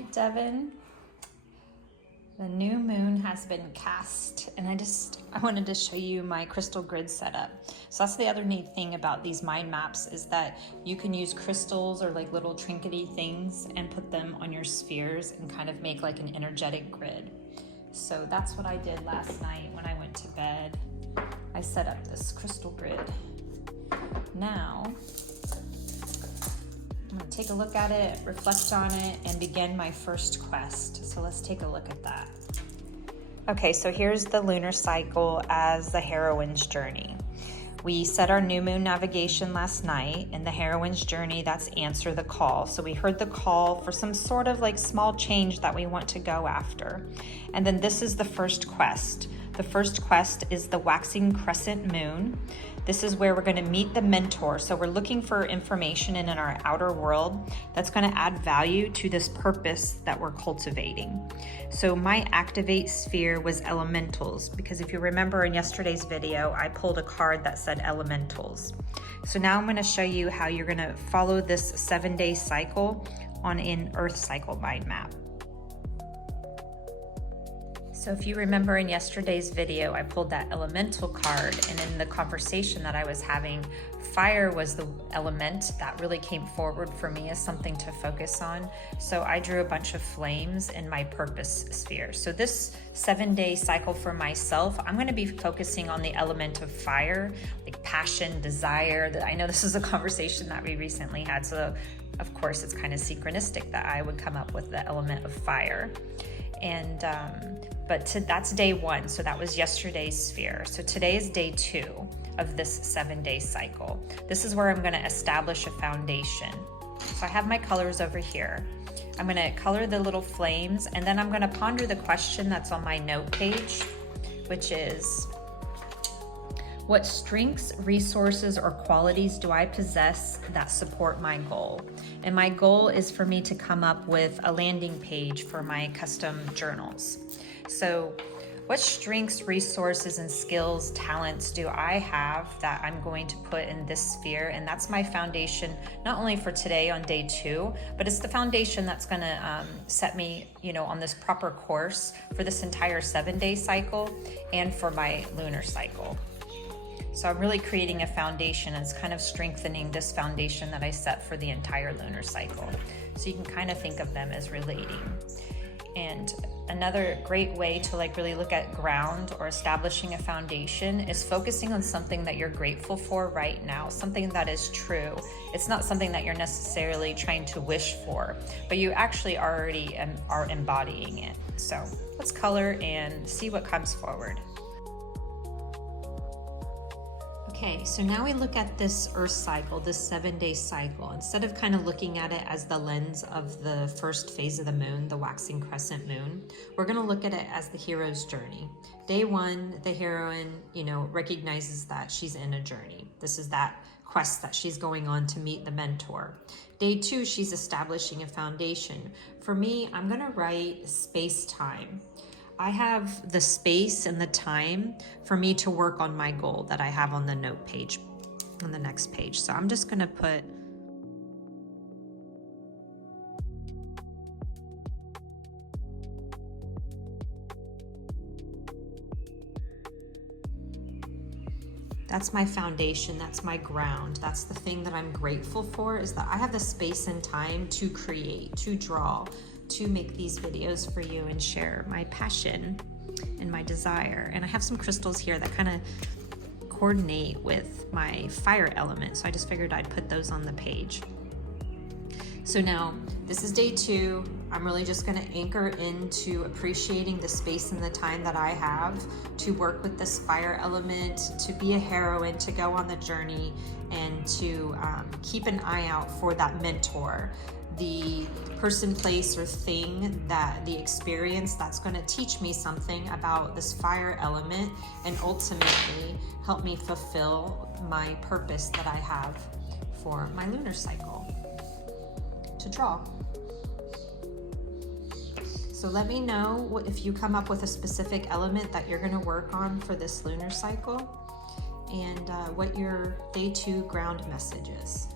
right, Devin. The new moon has been cast, and I wanted to show you my crystal grid setup. So that's the other neat thing about these mind maps, is that you can use crystals or like little trinkety things and put them on your spheres and kind of make like an energetic grid. So that's what I did last night when I went to bed. I set up this crystal grid. Now, I'm gonna take a look at it, reflect on it, and begin my first quest. So let's take a look at that. Okay, so here's the lunar cycle as the heroine's journey. We set our new moon navigation last night, and the heroine's journey, that's answer the call. So we heard the call for some sort of like small change that we want to go after. And then this is the first quest. The first quest is the waxing crescent moon. This is where we're going to meet the mentor. So we're looking for information in our outer world that's going to add value to this purpose that we're cultivating. So my activate sphere was elementals, because if you remember in yesterday's video, I pulled a card that said elementals. So now I'm going to show you how you're going to follow this 7-day cycle on an earth cycle mind map. So if you remember in yesterday's video, I pulled that elemental card, and in the conversation that I was having, fire was the element that really came forward for me as something to focus on. So I drew a bunch of flames in my purpose sphere. So this 7-day cycle for myself, I'm going to be focusing on the element of fire, like passion, desire. I know this is a conversation that we recently had. So of course it's kind of synchronistic that I would come up with the element of fire. And that's day 1. So that was yesterday's sphere. So today is day 2 of this 7-day cycle. This is where I'm going to establish a foundation. So I have my colors over here. I'm going to color the little flames, and then I'm going to ponder the question that's on my note page, which is, what strengths, resources, or qualities do I possess that support my goal? And my goal is for me to come up with a landing page for my custom journals. So what strengths, resources, and skills, talents do I have that I'm going to put in this sphere? And that's my foundation, not only for today on day 2, but it's the foundation that's going to set me, on this proper course for this entire 7-day cycle and for my lunar cycle. So I'm really creating a foundation, and it's kind of strengthening this foundation that I set for the entire lunar cycle. So you can kind of think of them as relating. And another great way to really look at ground or establishing a foundation is focusing on something that you're grateful for right now, something that is true. It's not something that you're necessarily trying to wish for, but you actually already are embodying it. So let's color and see what comes forward. Okay, so now we look at this earth cycle, this 7-day cycle. Instead of kind of looking at it as the lens of the first phase of the moon, the waxing crescent moon, we're going to look at it as the hero's journey. Day 1, the heroine, recognizes that she's in a journey. This is that quest that she's going on to meet the mentor. Day 2, she's establishing a foundation. For me, I'm going to write space-time. I have the space and the time for me to work on my goal that I have on the note page, on the next page. So I'm just going to put that's my foundation, that's my ground, that's the thing that I'm grateful for, is that I have the space and time to create, to draw, to make these videos for you and share my passion and my desire. And I have some crystals here that kind of coordinate with my fire element, so I just figured I'd put those on the page. So now this is day 2. I'm really just going to anchor into appreciating the space and the time that I have to work with this fire element, to be a heroine, to go on the journey, and to keep an eye out for that mentor, the person, place, or thing, that the experience that's going to teach me something about this fire element and ultimately help me fulfill my purpose that I have for my lunar cycle to draw. So let me know if you come up with a specific element that you're going to work on for this lunar cycle, and what your day 2 ground message is.